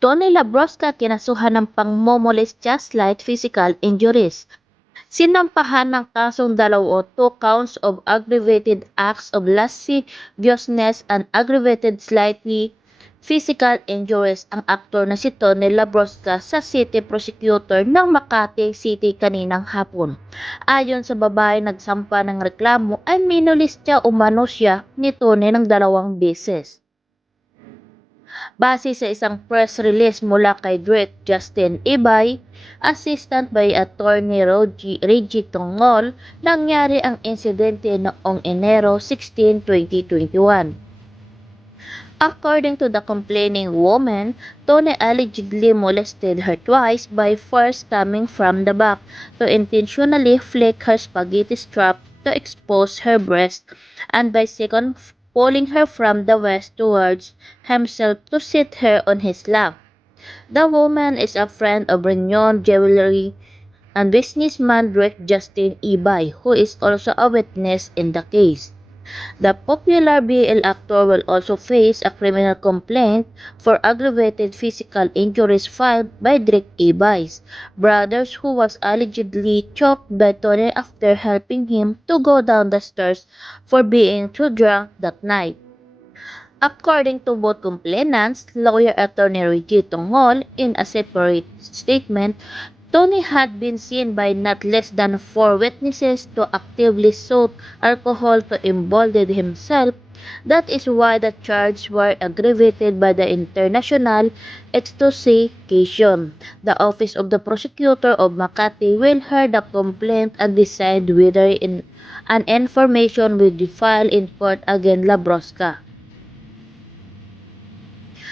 Tony Labrosca kinasuhan ng pangmomolestya slight physical injuries. Sinampahan ng kasong 2 counts of aggravated acts of lasciviousness and aggravated slightly physical injuries ang aktor na si Tony Labrosca sa City Prosecutor ng Makati City kaninang hapon. Ayon sa babae nagsampa ng reklamo ay minolestya umano siya ni Tony ng 2 beses. Base sa isang press release mula kay Drake Justin Ibay, assistant by attorney Reggie Tongol, nangyari ang insidente noong Enero 16, 2021. According to the complaining woman, Tony allegedly molested her twice by first coming from the back to intentionally flick her spaghetti strap to expose her breast, and by second pulling her from the west towards himself to sit her on his lap. The woman is a friend of renowned jewelry and businessman Drake Justin Ibay, who is also a witness in the case. The popular BL actor will also face a criminal complaint for aggravated physical injuries filed by Drake Ibay's brothers, who was allegedly choked by Tony after helping him to go down the stairs for being too drunk that night. According to both complainants, lawyer attorney Reggie Tongol, in a separate statement, Tony had been seen by not less than 4 witnesses to actively sought alcohol to embolden himself. That is why the charges were aggravated by the international intoxication. The Office of the Prosecutor of Makati will hear the complaint and decide whether an information will be filed in court against Labrosca.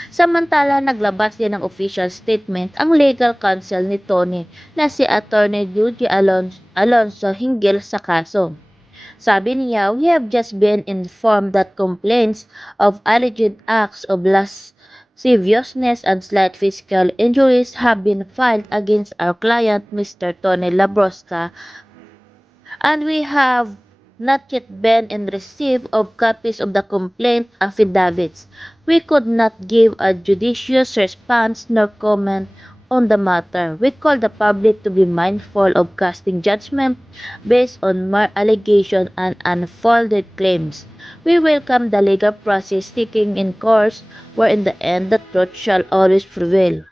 Samantala, naglabas din ng official statement ang legal counsel ni Tony na si Attorney Luigi Alonso hinggil sa kaso. Sabi niya, "We have just been informed that complaints of alleged acts of lasciviousness and slight physical injuries have been filed against our client, Mr. Tony Labrosca, and we have not yet been in receipt of copies of the complaint affidavits. We could not give a judicious response nor comment on the matter. We call the public to be mindful of casting judgment based on mere allegation and unfounded claims. We welcome the legal process taking in course where in the end the truth shall always prevail."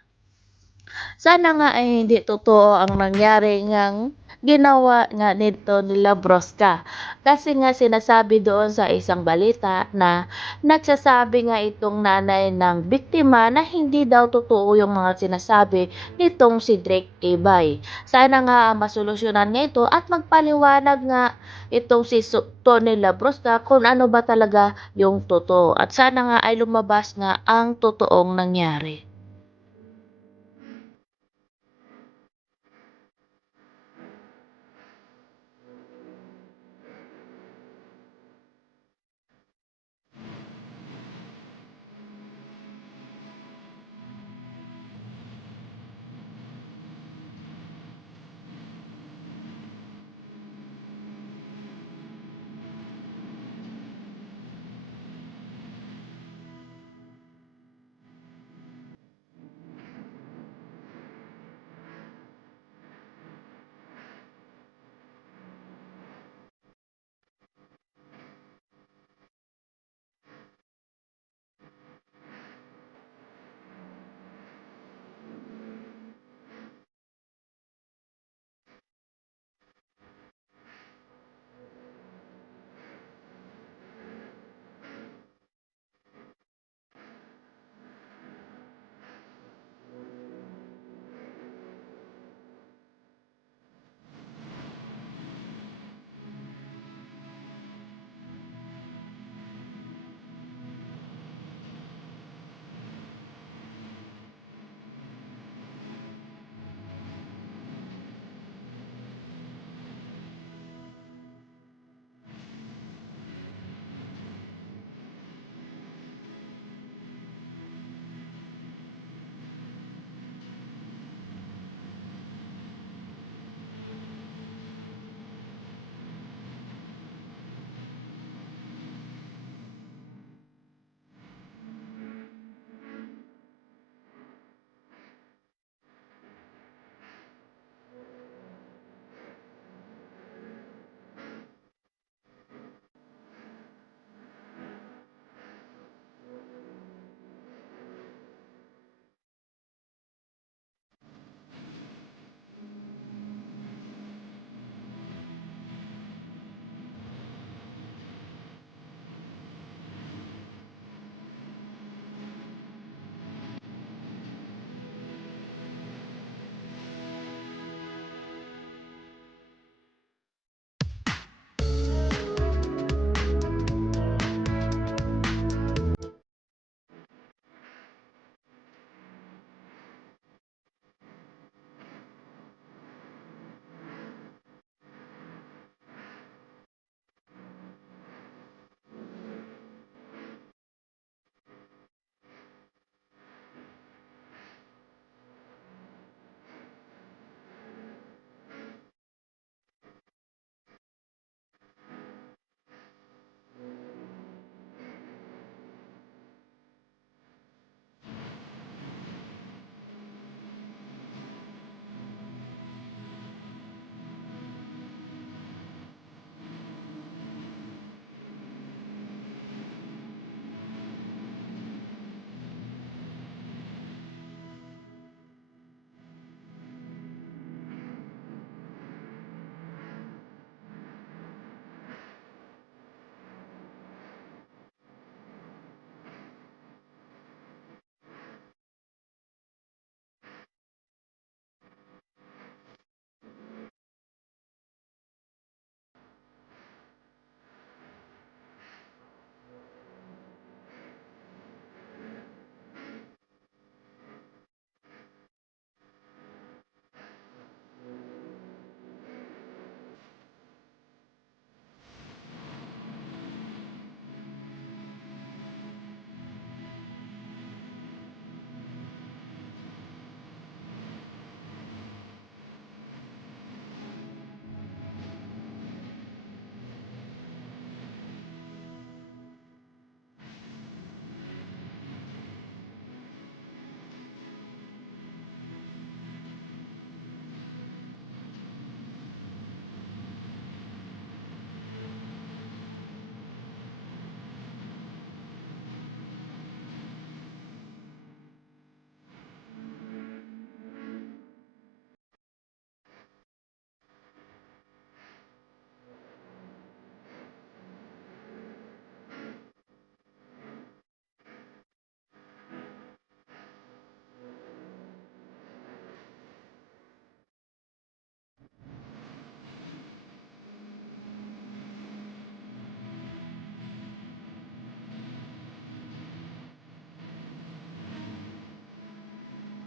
Sana nga ay hindi totoo ang nangyari ngang ginawa nga nito ni Labrosca. Kasi nga sinasabi doon sa isang balita na nagsasabi nga itong nanay ng biktima na hindi daw totoo yung mga sinasabi nitong si Drake Ibay. Sana nga masolusyonan nga ito at magpaliwanag nga itong si Tony Labrosca kung ano ba talaga yung totoo. At sana nga ay lumabas nga ang totoong nangyari.